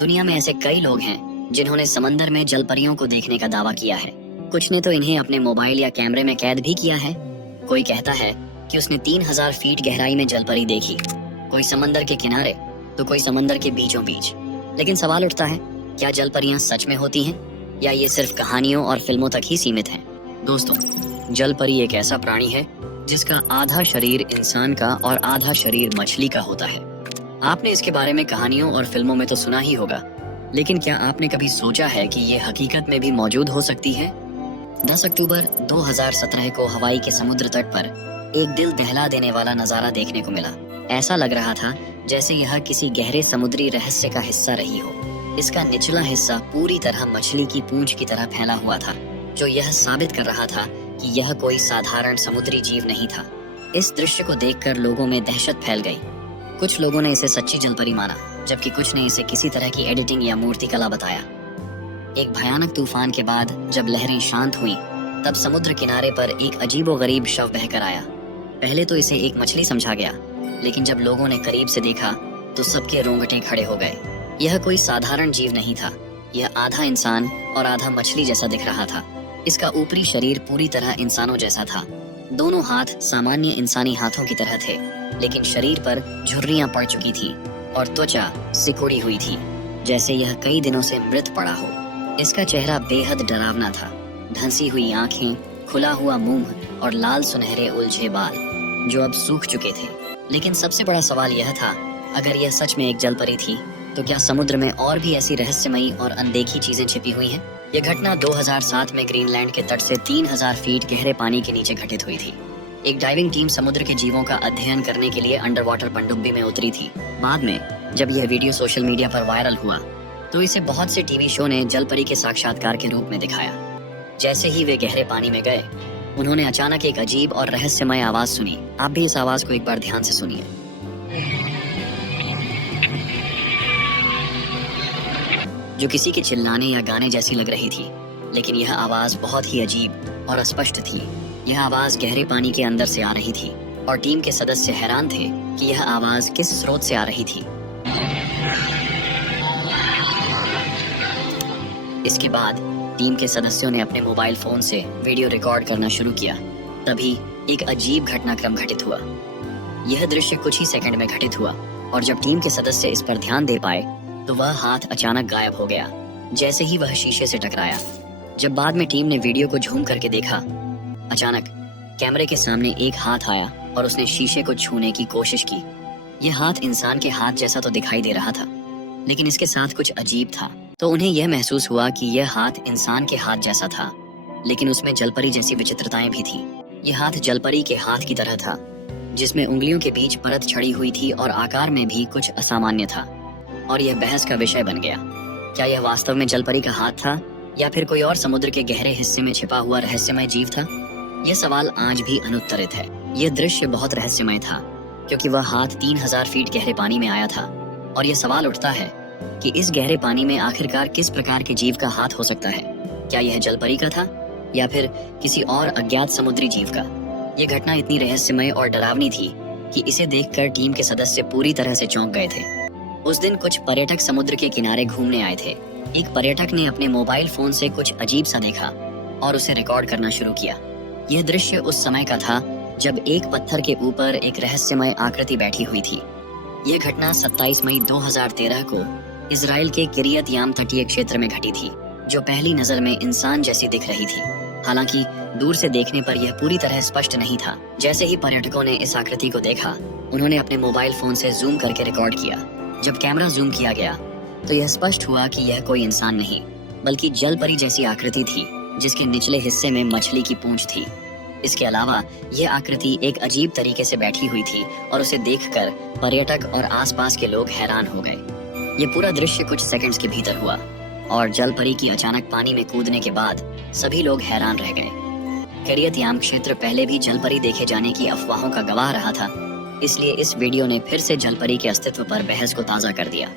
दुनिया में ऐसे कई लोग हैं जिन्होंने समंदर में जलपरियों को देखने का दावा किया है। कुछ ने तो इन्हें अपने मोबाइल या कैमरे में कैद भी किया है। कोई कहता है कि उसने 3000 फीट गहराई में जलपरी देखी, कोई समंदर के किनारे तो कोई समंदर के बीचों बीच। लेकिन सवाल उठता है, क्या जलपरियां सच में होती हैं या ये सिर्फ कहानियों और फिल्मों तक ही सीमित हैं? दोस्तों, जलपरी एक ऐसा प्राणी है जिसका आधा शरीर इंसान का और आधा शरीर मछली का होता है। आपने इसके बारे में कहानियों और फिल्मों में तो सुना ही होगा, लेकिन क्या आपने कभी सोचा है कि ये हकीकत में भी मौजूद हो सकती है? 10 अक्टूबर 2017 को हवाई के समुद्र तट पर एक दिल दहला देने वाला नजारा देखने को मिला। ऐसा लग रहा था जैसे यह किसी गहरे समुद्री रहस्य का हिस्सा रही हो। इसका निचला हिस्सा पूरी तरह मछली की पूंछ की तरह फैला हुआ था, जो यह साबित कर रहा था कि यह कोई साधारण समुद्री जीव नहीं था। इस दृश्य को देखकर लोगों में दहशत फैल गई। कुछ लोगों ने इसे सच्ची जलपरी माना, जबकि कुछ ने इसे किसी तरह की एडिटिंग या मूर्तिकला बताया। एक भयानक तूफान के बाद जब लहरें शांत हुईं, तब समुद्र किनारे पर एक अजीबोगरीब शव बहकर आया। पहले तो इसे एक मछली समझा गया, लेकिन जब लोगों ने करीब से देखा तो सबके रोंगटे खड़े हो गए। यह कोई साधारण जीव नहीं था, यह आधा इंसान और आधा मछली जैसा दिख रहा था। इसका ऊपरी शरीर पूरी तरह इंसानों जैसा था। दोनों हाथ सामान्य इंसानी हाथों की तरह थे, लेकिन शरीर पर झुर्रियां पड़ चुकी थी और त्वचा सिकुड़ी हुई थी, जैसे यह कई दिनों से मृत पड़ा हो। इसका चेहरा बेहद डरावना था। धंसी हुई आंखें, खुला हुआ मुंह और लाल सुनहरे उलझे बाल, जो अब सूख चुके थे। लेकिन सबसे बड़ा सवाल यह था, अगर यह सच में एक जलपरी थी, तो क्या समुद्र में और भी ऐसी रहस्यमयी और अनदेखी चीजें छिपी हुई हैं? यह घटना 2007 में ग्रीनलैंड के तट से 3000 फीट गहरे पानी के नीचे घटित हुई थी। एक डाइविंग टीम समुद्र के जीवों का अध्ययन करने के लिए अंडर वाटर पनडुब्बी में उतरी थी। बाद में जब यह वीडियो सोशल मीडिया पर वायरल हुआ, तो इसे बहुत से टीवी शो ने जलपरी के साक्षात्कार के रूप में दिखाया। जैसे ही वे गहरे पानी में गए, उन्होंने अचानक एक अजीब और रहस्यमय आवाज सुनी। आप भी इस आवाज को एक बार ध्यान से सुनिए। जो किसी के चिल्लाने या गाने जैसी लग रही थी, लेकिन यह आवाज बहुत ही अजीब और अस्पष्ट थी। यह आवाज गहरे पानी के अंदर से आ रही थी और टीम के सदस्य हैरान थे कि यह आवाज किस स्रोत से आ रही थी। इसके बाद टीम के सदस्यों ने अपने मोबाइल फोन से वीडियो रिकॉर्ड करना शुरू किया। तभी एक अजीब घटनाक्रम घटित हुआ। यह दृश्य कुछ ही सेकंड में घटित हुआ और जब टीम के सदस्य इस पर ध्यान दे पाए, तो वह हाथ अचानक गायब हो गया, जैसे ही वह शीशे से टकराया। जब बाद में टीम ने वीडियो को झूम करके देखा, अचानक कैमरे के सामने एक हाथ आया और उसने शीशे को छूने की कोशिश की। यह हाथ इंसान के हाथ जैसा तो दिखाई दे रहा था, लेकिन इसके साथ कुछ अजीब था। तो उन्हें यह महसूस हुआ कि यह हाथ इंसान के हाथ जैसा था, लेकिन उसमें जलपरी जैसी विचित्रताएं भी थी। यह हाथ जलपरी के हाथ की तरह था, जिसमें उंगलियों के बीच परत छड़ी हुई थी और आकार में भी कुछ असामान्य था। और यह बहस का विषय बन गया। क्या यह वास्तव में जलपरी का हाथ था या फिर कोई और समुद्र के गहरे हिस्से में छिपा हुआ रहस्यमय जीव था? यह सवाल आज भी अनुत्तरित है। यह दृश्य बहुत रहस्यमय था, क्योंकि वह हाथ 3000 फीट गहरे पानी में आया था। और यह सवाल उठता है कि इस गहरे पानी में आखिरकार किस प्रकार के जीव का हाथ हो सकता है? क्या यह जलपरी का था या फिर किसी और अज्ञात समुद्री जीव का? यह घटना इतनी रहस्यमय और डरावनी थी कि इसे देखकर टीम के सदस्य पूरी तरह से चौंक गए थे। उस दिन कुछ पर्यटक समुद्र के किनारे घूमने आए थे। एक पर्यटक ने अपने मोबाइल फोन से कुछ अजीब सा देखा और उसे रिकॉर्ड करना शुरू किया। यह दृश्य उस समय का था जब एक पत्थर के ऊपर एक रहस्यमय आकृति बैठी हुई थी। यह घटना 27 मई 2013 को इजराइल के किरियत याम तटीय क्षेत्र में घटी थी, जो पहली नजर में इंसान जैसी दिख रही थी। हालांकि दूर से देखने पर यह पूरी तरह स्पष्ट नहीं था। जैसे ही पर्यटकों ने इस आकृति को देखा, उन्होंने अपने मोबाइल फोन से जूम करके रिकॉर्ड किया। जब कैमरा जूम किया गया, तो यह स्पष्ट हुआ कि यह कोई इंसान नहीं, बल्कि जलपरी जैसी आकृति थी, जिसके निचले हिस्से में मछली की पूंछ थी। इसके अलावा यह आकृति एक अजीब तरीके से बैठी हुई थी और उसे देखकर पर्यटक और आसपास के लोग हैरान हो गए। यह पूरा दृश्य कुछ सेकंड्स के भीतर हुआ और जलपरी की अचानक पानी में कूदने के बाद सभी लोग हैरान रह गए। किरियत याम क्षेत्र पहले भी जलपरी देखे जाने की अफवाहों का गवाह रहा था, इसलिए इस वीडियो ने फिर से जलपरी के अस्तित्व पर बहस को ताज़ा कर दिया।